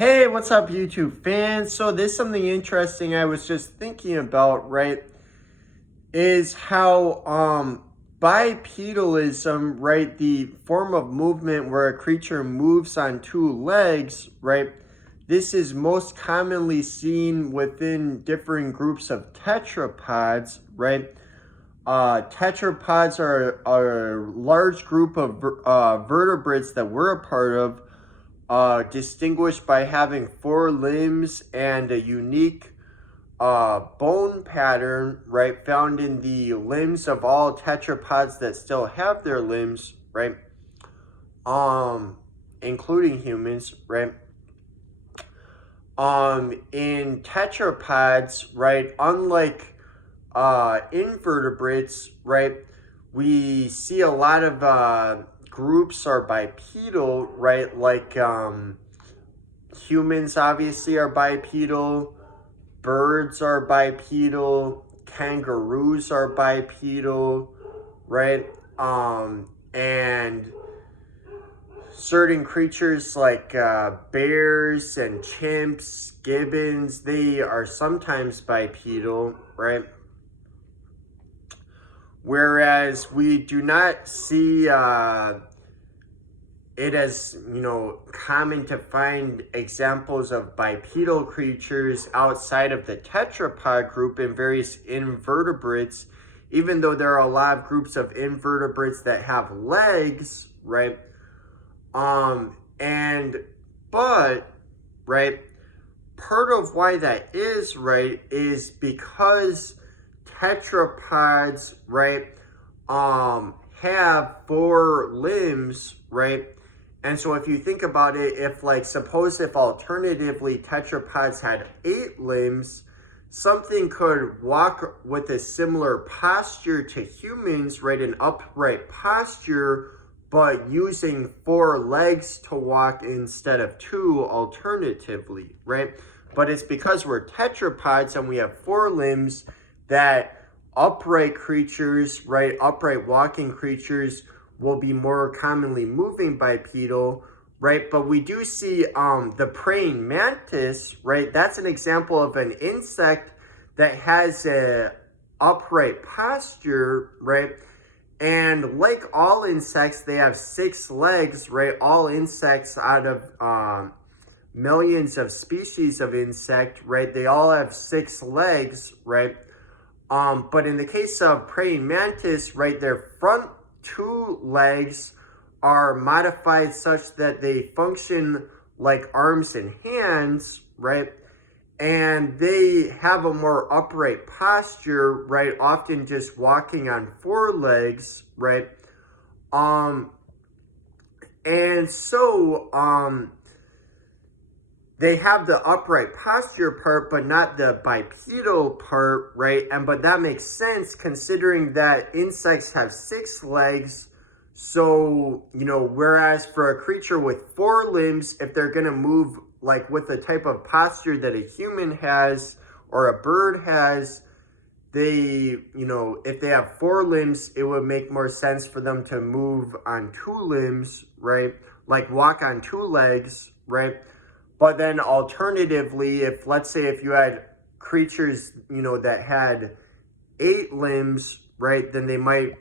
Hey, what's up, YouTube fans? So there's something interesting I was just thinking about, right? Is how bipedalism, right, the form of movement where a creature moves on two legs, right? This is most commonly seen within different groups of tetrapods, right? Tetrapods are a large group of vertebrates that we're a part of, distinguished by having four limbs and a unique bone pattern, right, found in the limbs of all tetrapods that still have their limbs, right, including humans, right. In tetrapods, right, unlike invertebrates, right, we see a lot of groups are bipedal, right, like humans obviously are bipedal, birds are bipedal, kangaroos are bipedal, right? And certain creatures like bears and chimps, gibbons, they are sometimes bipedal, right? Whereas we do not see it as, common to find examples of bipedal creatures outside of the tetrapod group in various invertebrates, even though there are a lot of groups of invertebrates that have legs, right? Right, part of why that is, right, is because tetrapods, right, have four limbs, right? And so if you think about it, if suppose if alternatively tetrapods had 8 limbs, something could walk with a similar posture to humans, right? An upright posture, but using 4 legs to walk instead of 2 alternatively, right? But it's because we're tetrapods and we have 4 limbs that upright creatures, right? Upright walking creatures will be more commonly moving bipedal, right? But we do see the praying mantis, right? That's an example of an insect that has a upright posture, right? And like all insects, they have 6 legs, right? All insects out of millions of species of insect, right? They all have 6 legs, right? But in the case of praying mantis, right, their front 2 legs are modified such that they function like arms and hands, right? And they have a more upright posture, right? Often just walking on 4 legs, right? And so, they have the upright posture part, but not the bipedal part, right? But that makes sense considering that insects have 6 legs. So, whereas for a creature with 4 limbs, if they're going to move like with the type of posture that a human has or a bird has, they, if they have 4 limbs, it would make more sense for them to move on 2 limbs, right? Like walk on 2 legs, right? But then alternatively, if let's say if you had creatures, that had 8 limbs, right, then they might,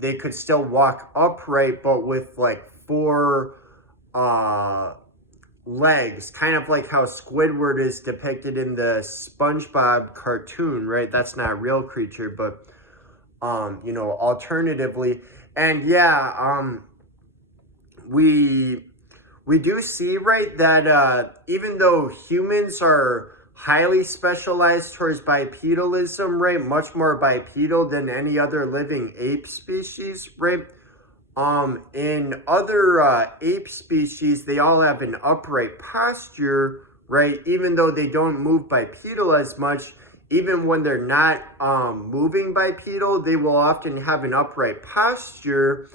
they could still walk upright, but with like 4 legs, kind of like how Squidward is depicted in the SpongeBob cartoon, right? That's not a real creature, but, alternatively. And yeah, we do see, right, that even though humans are highly specialized towards bipedalism, right, much more bipedal than any other living ape species, right, in other ape species, they all have an upright posture, right, even though they don't move bipedal as much. Even when they're not moving bipedal, they will often have an upright posture.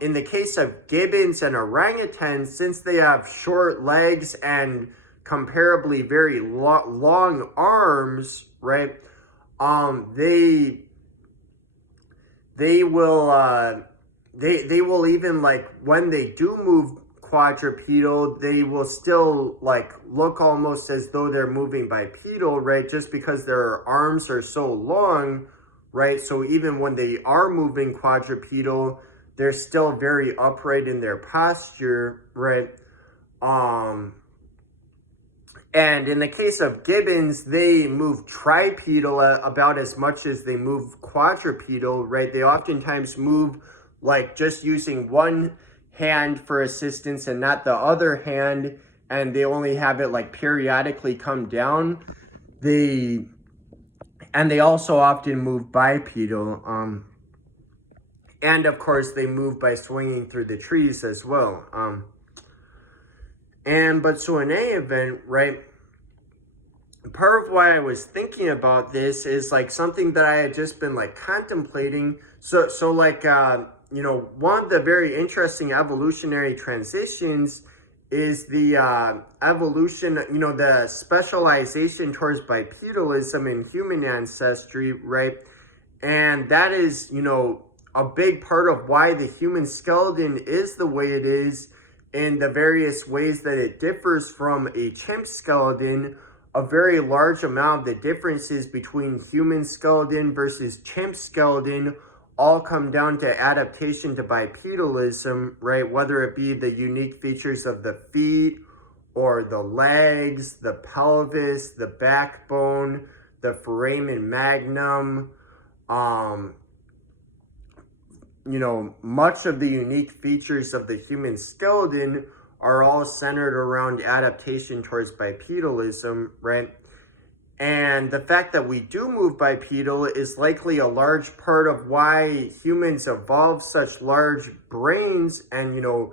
In the case of gibbons and orangutans, since they have short legs and comparably very long arms, right? They will even, like, when they do move quadrupedal, they will still like look almost as though they're moving bipedal, right? Just because their arms are so long, right? So even when they are moving quadrupedal, they're still very upright in their posture, right? And in the case of gibbons, they move tripedal about as much as they move quadrupedal, right? They oftentimes move like just using one hand for assistance and not the other hand, and they only have it like periodically come down. They also often move bipedal. And of course, they move by swinging through the trees as well. But so in any event, right, part of why I was thinking about this is like something that I had just been like contemplating. So like, you know, one of the very interesting evolutionary transitions is the evolution, you know, the specialization towards bipedalism in human ancestry, right? And that is, you know, a big part of why the human skeleton is the way it is, in the various ways that it differs from a chimp skeleton. A very large amount of the differences between human skeleton versus chimp skeleton all come down to adaptation to bipedalism, right? Whether it be the unique features of the feet or the legs, the pelvis, the backbone, the foramen magnum, you know, much of the unique features of the human skeleton are all centered around adaptation towards bipedalism, right? And the fact that we do move bipedal is likely a large part of why humans evolved such large brains and, you know,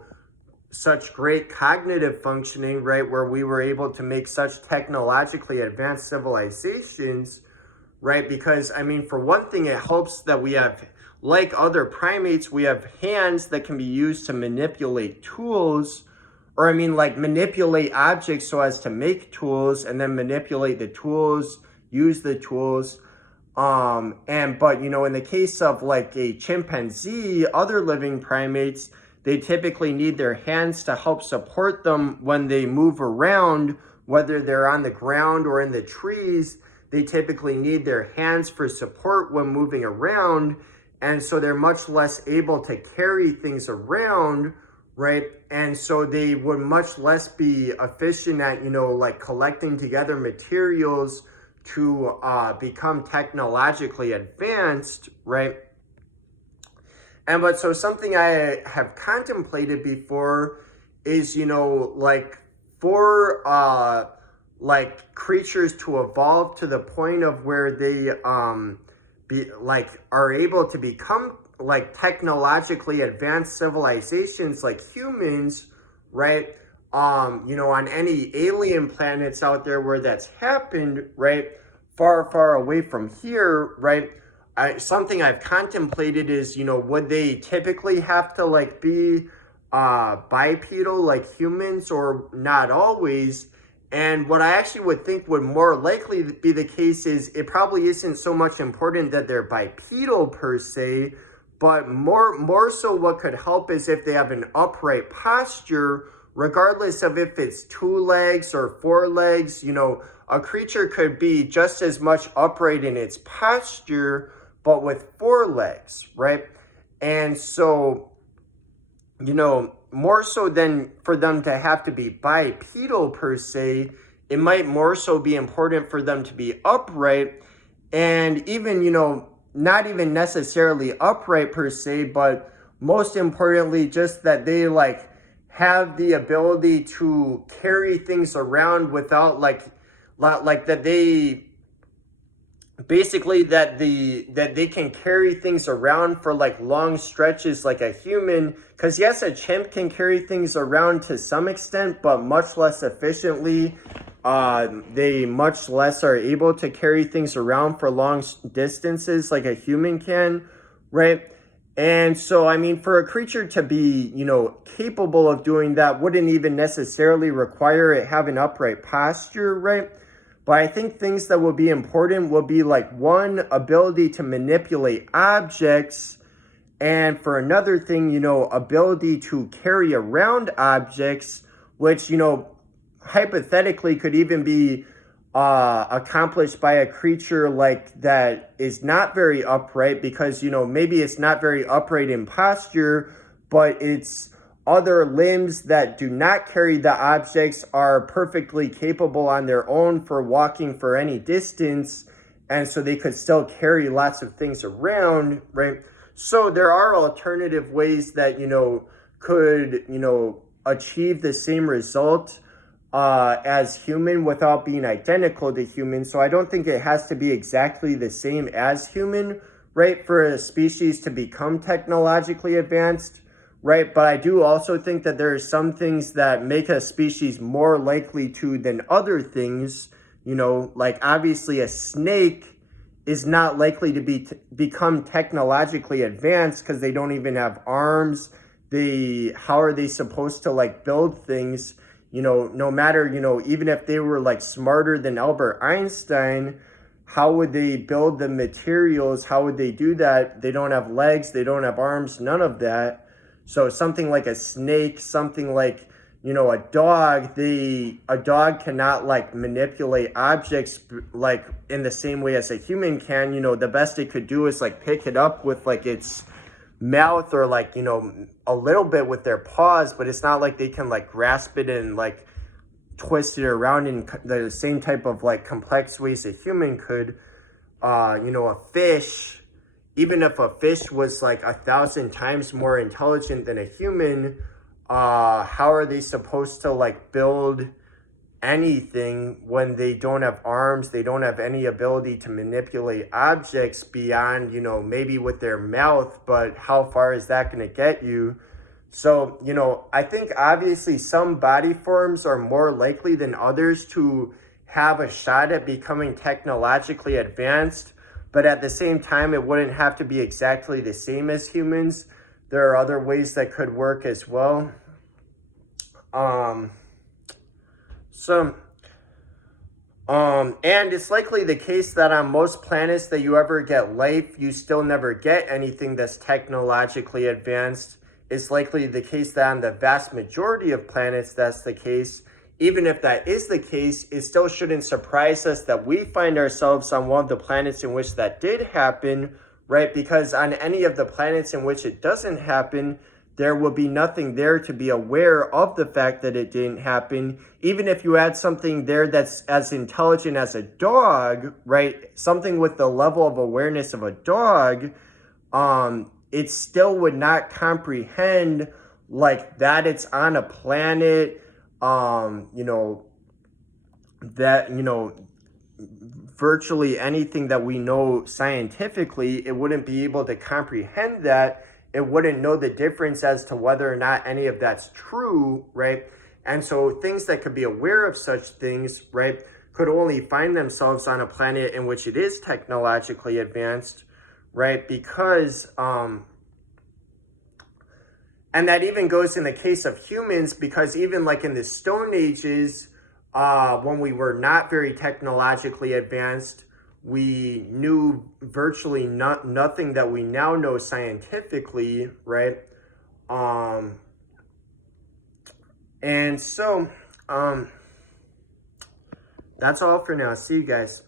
such great cognitive functioning, right? Where we were able to make such technologically advanced civilizations, right? Because, I mean, for one thing, it helps that we have, like other primates, we have hands that can be used to manipulate tools, or I mean, like manipulate objects so as to make tools, and then manipulate the tools, use the tools. But you know, in the case of like a chimpanzee, other living primates, they typically need their hands to help support them when they move around, whether they're on the ground or in the trees. They typically need their hands for support when moving around. And so they're much less able to carry things around, right? And so they would much less be efficient at, you know, like collecting together materials to become technologically advanced, right? But so something I have contemplated before is, you know, like for like creatures to evolve to the point of where they are able to become like technologically advanced civilizations like humans, right? You know, on any alien planets out there where that's happened, right? Far, far away from here, right? Something I've contemplated is, you know, would they typically have to like be bipedal like humans, or not always? And what I actually would think would more likely be the case is it probably isn't so much important that they're bipedal per se, but more so what could help is if they have an upright posture, regardless of if it's 2 legs or 4 legs. You know, a creature could be just as much upright in its posture, but with 4 legs, right? And so, you know, more so than for them to have to be bipedal per se, it might more so be important for them to be upright, and even, you know, not even necessarily upright per se, but most importantly, just that they like have the ability to carry things around without like that they basically that they can carry things around for like long stretches like a human. Because yes, a chimp can carry things around to some extent, but much less efficiently. They much less are able to carry things around for long distances like a human can, right? And so, I mean, for a creature to be, you know, capable of doing that wouldn't even necessarily require it have an upright posture, right? But I think things that will be important will be like, one, ability to manipulate objects, And for another thing, you know, ability to carry around objects, which, you know, hypothetically could even be accomplished by a creature like that is not very upright, because, you know, maybe it's not very upright in posture, but its other limbs that do not carry the objects are perfectly capable on their own for walking for any distance, and so they could still carry lots of things around, right? So there are alternative ways that, you know, could, you know, achieve the same result as human without being identical to human. So I don't think it has to be exactly the same as human, right, for a species to become technologically advanced, right? But I do also think that there are some things that make a species more likely to than other things, you know, like obviously a snake is not likely to become technologically advanced because they don't even have arms. How are they supposed to like build things? You know, no matter, you know, even if they were like smarter than Albert Einstein, how would they build the materials? How would they do that? They don't have legs, they don't have arms, none of that. So something like a snake, something like, you know, a dog cannot like manipulate objects like in the same way as a human can. You know, the best it could do is like pick it up with like its mouth, or like, you know, a little bit with their paws, but it's not like they can like grasp it and like twist it around in the same type of like complex ways a human could. You know, a fish, even if a fish was like 1,000 times more intelligent than a human, how are they supposed to like build anything when they don't have arms, they don't have any ability to manipulate objects beyond, you know, maybe with their mouth, but how far is that going to get you? So, you know, I think obviously some body forms are more likely than others to have a shot at becoming technologically advanced, but at the same time, it wouldn't have to be exactly the same as humans. There are other ways that could work as well. And it's likely the case that on most planets that you ever get life, you still never get anything that's technologically advanced. It's likely the case that on the vast majority of planets, that's the case. Even if that is the case, it still shouldn't surprise us that we find ourselves on one of the planets in which that did happen, right? Because on any of the planets in which it doesn't happen, there will be nothing there to be aware of the fact that it didn't happen. Even if you had something there that's as intelligent as a dog, right? Something with the level of awareness of a dog, it still would not comprehend like that it's on a planet, you know, that, you know, virtually anything that we know scientifically, it wouldn't be able to comprehend that. It wouldn't know the difference as to whether or not any of that's true, right? And so things that could be aware of such things, right, could only find themselves on a planet in which it is technologically advanced, right? Because, and that even goes in the case of humans, because even like in the Stone Ages, when we were not very technologically advanced, we knew virtually nothing that we now know scientifically, right? And so, that's all for now. See you guys.